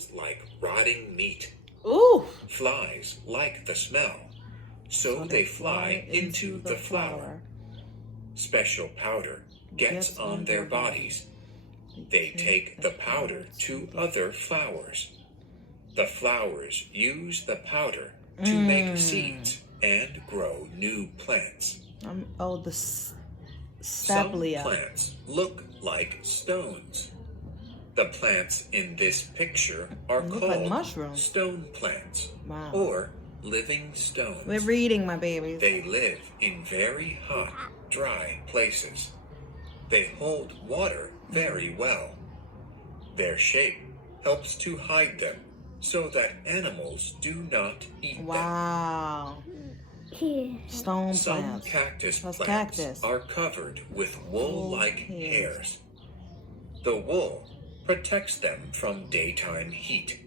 smells like rotting meat. Ooh. Flies like the smell, so they fly into the flour. Special powder gets on their bodies. They take the powder to other flowers. The flowers use the powder to make seeds and grow new plants. The Some saplia. plants look like stones. The plants in this picture are Look called like mushrooms. stone plants, Wow. or living stones. We're reading, my babies. They live in very hot, dry places. They hold water very well. Their shape helps to hide them so that animals do not eat them. Wow. Stone Some plants. cactus That's plants cactus. are covered with wool-like hairs. The wool protects them from daytime heat.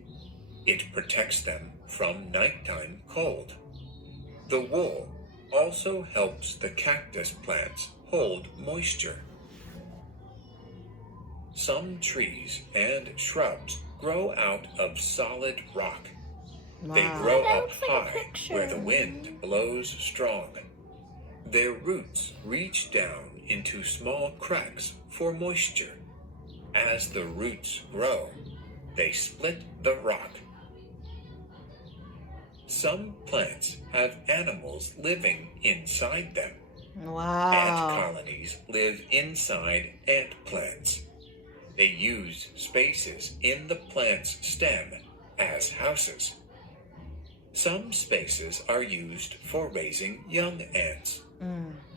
It protects them from nighttime cold. The wool also helps the cactus plants hold moisture. Some trees and shrubs grow out of solid rock. They grow up high where the wind blows strong. Their roots reach down into small cracks for moisture. As the roots grow, they split the rock. Some plants have animals living inside them. Wow. Ant colonies live inside ant plants. They use spaces in the plant's stem as houses. Some spaces are used for raising young ants.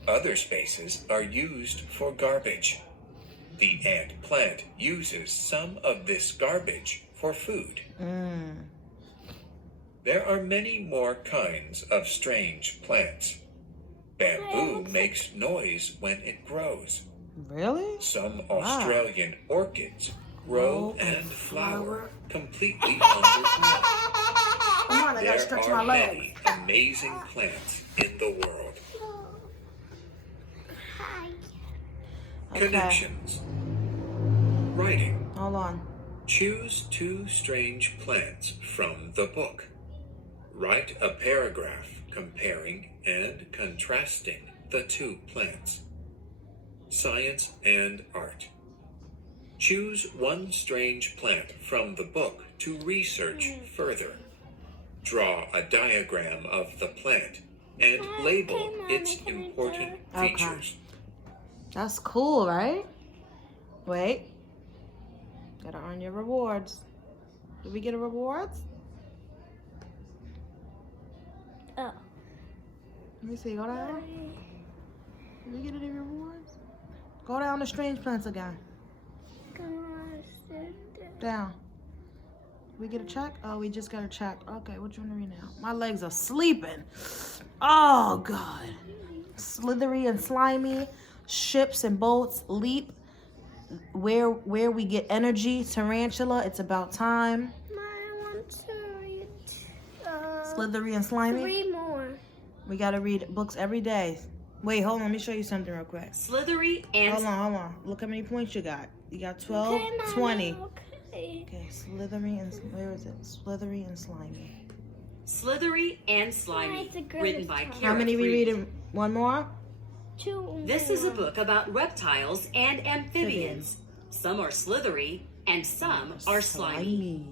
Other spaces are used for garbage. The ant plant uses some of this garbage for food. There are many more kinds of strange plants. Bamboo makes noise when it grows. Really? Some Australian orchids grow and flower completely underground. There are many amazing plants in the world. Connections. Writing. Hold on. Choose 2 strange plants from the book. Write a paragraph comparing and contrasting the 2 plants. Science and art. Choose 1 strange plant from the book to research further. Draw a diagram of the plant and label its important features. That's cool, right? Wait. Gotta earn your rewards. Did we get a rewards? Oh. Let me see. Go down. Did we get any rewards? Go down to strange plants again. Down. We get a check? Oh, we just got a check. Okay, what you want to read now? My legs are sleeping. Oh, God. Slithery and slimy. Ships and boats. Leap. Where we get energy. Tarantula. It's about time. I want to read Slithery and slimy. 3 more. We got to read books every day. Wait, hold on. Let me show you something real quick. Slithery and... Hold on. Look how many points you got. You got 12, Okay, Mama, 20. Okay. Okay, slithery and... Where is it? Slithery and slimy. Slithery and Slimy, Why is it written by girls' Kara How many we Freed. reading? One more? 2 This is a more. book about reptiles and amphibians. Some are slithery and some are slimy.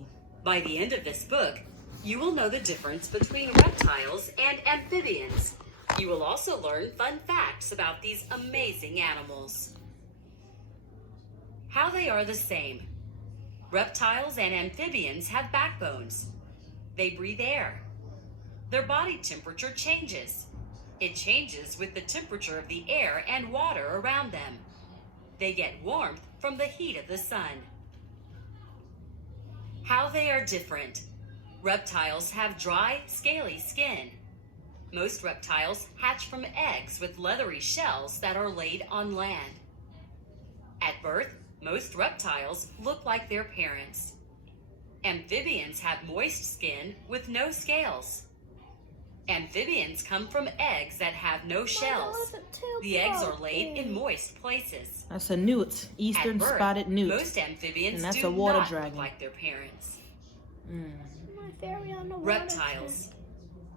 By the end of this book, you will know the difference between reptiles and amphibians. You will also learn fun facts about these amazing animals. How they are the same. Reptiles and amphibians have backbones. They breathe air. Their body temperature changes. It changes with the temperature of the air and water around them. They get warmth from the heat of the sun. How they are different. Reptiles have dry, scaly skin. Most reptiles hatch from eggs with leathery shells that are laid on land. At birth, most reptiles look like their parents. Amphibians have moist skin with no scales. Amphibians come from eggs that have no shells. The eggs are laid in moist places. That's a newt. Eastern At birth, spotted newt. most amphibians And that's do a water not dragon. look like their parents. My fairy on the water. Reptiles.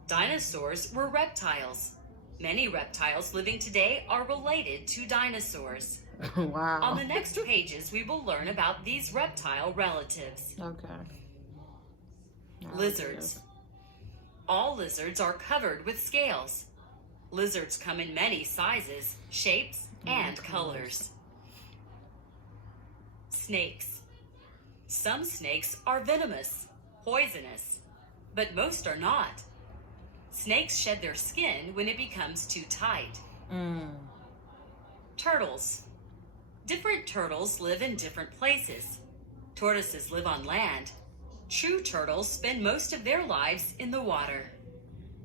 Dinosaurs were reptiles. Many reptiles living today are related to dinosaurs. Wow. On the next pages, we will learn about these reptile relatives. Okay. Lizards. All lizards are covered with scales. Lizards come in many sizes, shapes, and colors. Snakes. Some snakes are venomous, poisonous, but most are not. Snakes shed their skin when it becomes too tight. Turtles. Different turtles live in different places. Tortoises live on land. True turtles spend most of their lives in the water.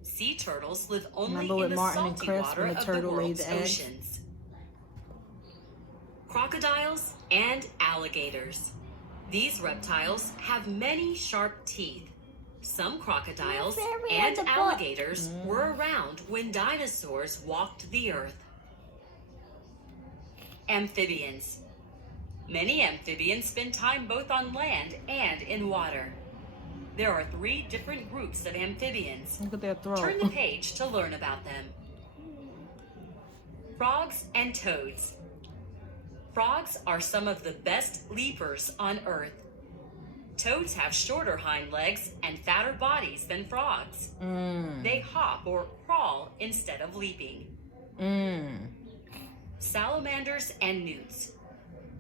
Sea turtles live only Remember in with the Martin and salty Chris water when the of the turtle laid world's the eggs? oceans. Crocodiles and alligators. These reptiles have many sharp teeth. Some crocodiles and alligators were around when dinosaurs walked the earth. Amphibians. Many amphibians spend time both on land and in water. There are 3 different groups of amphibians. Look at their throat. Turn the page to learn about them. Frogs and toads. Frogs are some of the best leapers on Earth. Toads have shorter hind legs and fatter bodies than frogs. They hop or crawl instead of leaping. Salamanders and newts.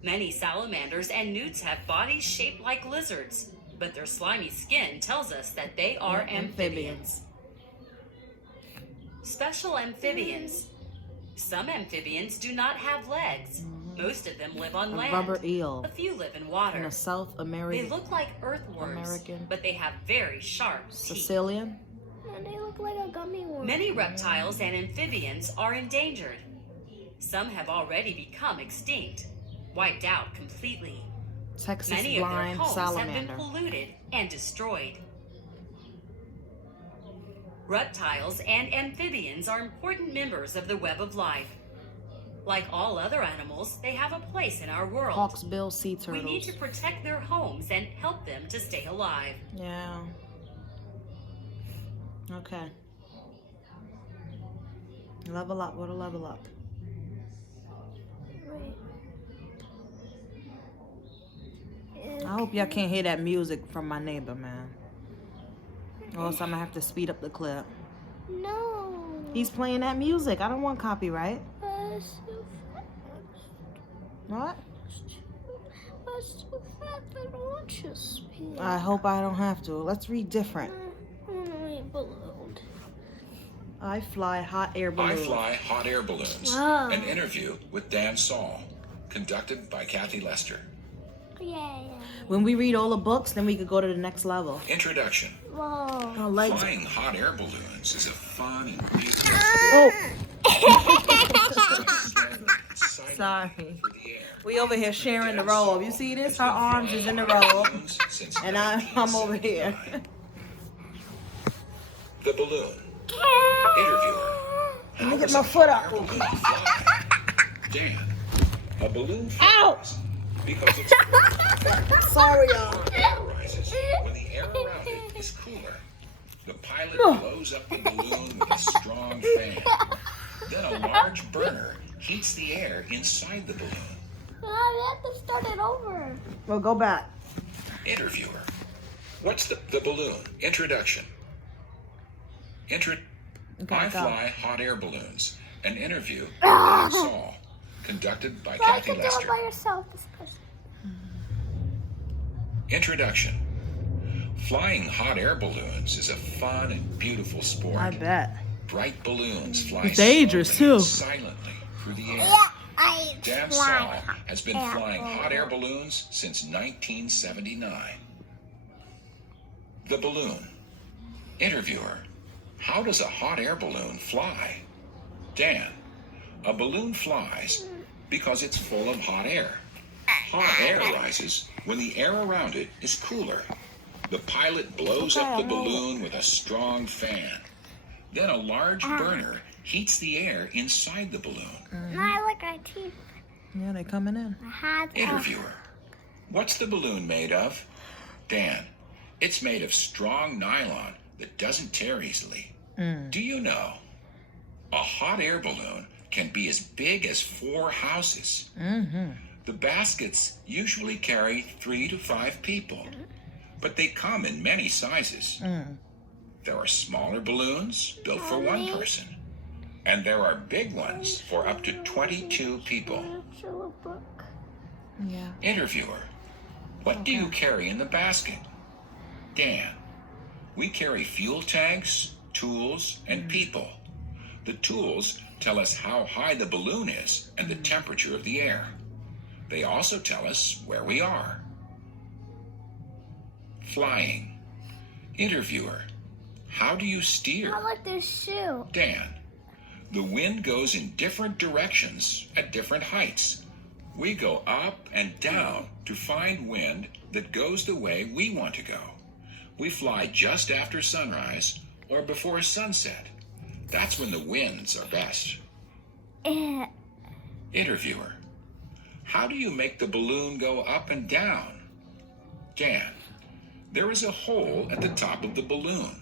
Many salamanders and newts have bodies shaped like lizards, but their slimy skin tells us that they are amphibians. Special amphibians. Some amphibians do not have legs. Most of them live on A land. rubber eel. A few live in water. And a South They American. look like earthworms, American. but they have very sharp teeth. Sicilian. And they look like a gummy worm. Many reptiles and amphibians are endangered. Some have already become extinct, wiped out completely. Texas Many of their blind homes salamander. have been polluted and destroyed. Reptiles and amphibians are important members of the web of life. Like all other animals, they have a place in our world. Hawksbill sea We need turtles. to protect their homes and help them to stay alive. Yeah. Okay. Level up. What a level up. Wait. I hope y'all can't hear that music from my neighbor, man. Or else I'm gonna have to speed up the clip. No. He's playing that music. I don't want copyright. That's too fast. What? That's too fast. I don't want you to speak. I hope I don't have to. Let's read different. I want to read balloon. I fly hot air I balloons. Fly Hot Air Balloons. Wow. An interview with Dan Saul, conducted by Kathy Lester. Yeah. When we read all the books, then we could go to the next level. Introduction. Whoa. Oh, legs. Flying hot air balloons is a fun and beautiful Oh, sport. sorry. For the air. We over here sharing the robe. You see this? Her arms is in the robe, and I'm over here. The balloon. Interviewer. Let me get my foot up. Dan. A balloon flies because it's Sorry, y'all. rises when the air around it is cooler. The pilot blows up the balloon with a strong fan. Then a large burner heats the air inside the balloon. I have to start it over. Well, go back. Interviewer. What's the balloon? Introduction. Okay, I go. Fly Hot Air Balloons. An interview with Dan Saul, conducted by I Kathy can do it Lester. by yourself. This person. Introduction. Flying hot air balloons is a fun and beautiful sport. I bet. Bright balloons fly It's dangerous, slowly and too. silently through the air. I Dan Saul has been flying hot air balloons since 1979. The balloon. Interviewer. How does a hot air balloon fly? Dan. A balloon flies because it's full of hot air. Hot air rises when the air around it is cooler. The pilot blows up the balloon with a strong fan. Then a large burner heats the air inside the balloon. I like my teeth. Yeah, they coming in. I had Interviewer. What's the balloon made of? Dan. It's made of strong nylon that doesn't tear easily. Do you know a hot air balloon can be as big as 4 houses? The baskets usually carry 3 to 5 people, but they come in many sizes. There are smaller balloons built for 1 person, and there are big ones for up to 22 people. Yeah. Interviewer, what do you carry in the basket? Dan, we carry fuel tanks, tools, and people. The tools tell us how high the balloon is and the temperature of the air. They also tell us where we are. Flying. Interviewer, how do you steer? I like this shoe. Dan, the wind goes in different directions at different heights. We go up and down to find wind that goes the way we want to go. We fly just after sunrise or before sunset. That's when the winds are best. Interviewer, how do you make the balloon go up and down? Dan, there is a hole at the top of the balloon.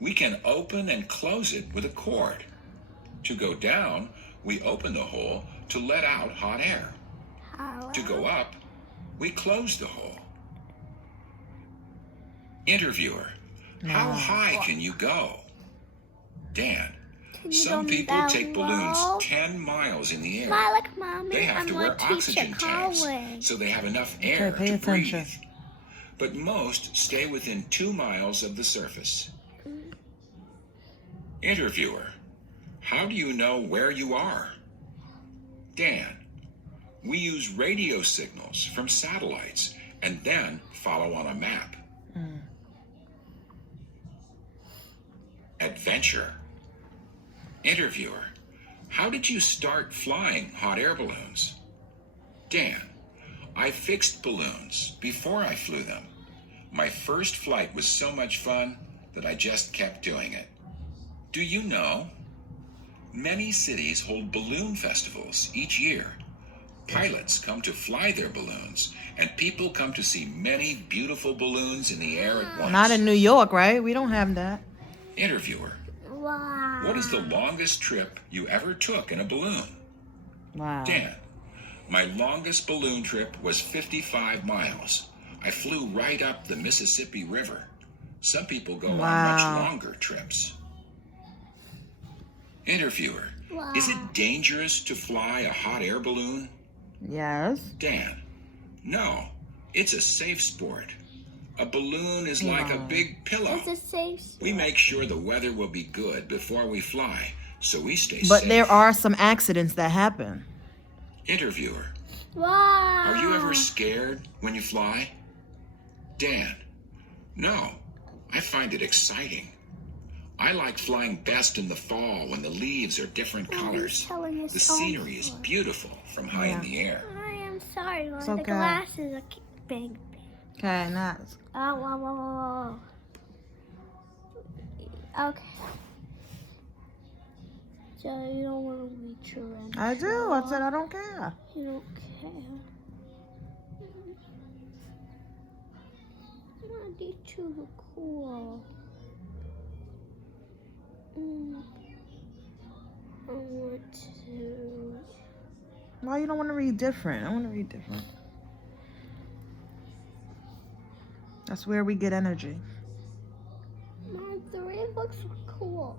We can open and close it with a cord. To go down, we open the hole to let out hot air. To go up, we close the hole. Interviewer, how high can you go? Dan, some people take balloons 10 miles in the air. They have to wear oxygen tanks so they have enough air to breathe. But most stay within 2 miles of the surface. Interviewer, how do you know where you are? Dan, we use radio signals from satellites and then follow on a map. Adventure. Interviewer, how did you start flying hot air balloons? Dan, I fixed balloons before I flew them. My first flight was so much fun that I just kept doing it. Do you know? Many cities hold balloon festivals each year. Pilots come to fly their balloons, and people come to see many beautiful balloons in the air at once. Not in New York, right? We don't have that. Interviewer, Wow. what is the longest trip you ever took in a balloon? Wow. Dan, my longest balloon trip was 55 miles. I flew right up the Mississippi River. Some people go on much longer trips. Interviewer, is it dangerous to fly a hot air balloon? Yes. Dan, no, it's a safe sport. A balloon is like a big pillow. It's a safe sport. We make sure the weather will be good before we fly, so we stay safe. But there are some accidents that happen. Interviewer, Wow. are you ever scared when you fly? Dan, no, I find it exciting. I like flying best in the fall when the leaves are different colors. The scenery is beautiful from high in the air. I am sorry, It's the okay. glasses are big. Okay, nice. Oh, whoa. Okay. So you don't want to reach around. I do. I said I don't care. You don't care. These two look cool. I want to. Why you don't want to read different? I want to read different. That's where we get energy. Mom, the red books look cool.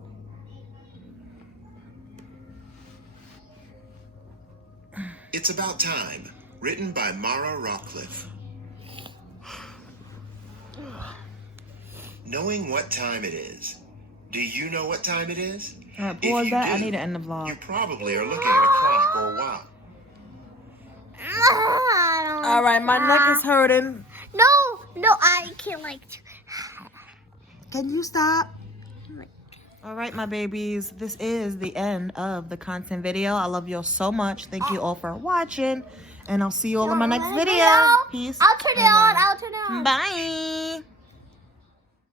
It's About Time, written by Mara Rockcliffe. Knowing what time it is. Do you know what time it is? Alright, If pause you that. I do, need to end the vlog. You probably are looking at a clock or a watch. Alright, my neck is hurting. No, I can't like. Can you stop? Alright, my babies. This is the end of the content video. I love you all so much. Thank you all for watching. And I'll see you all in my next video. Peace. I'll turn it on. Bye.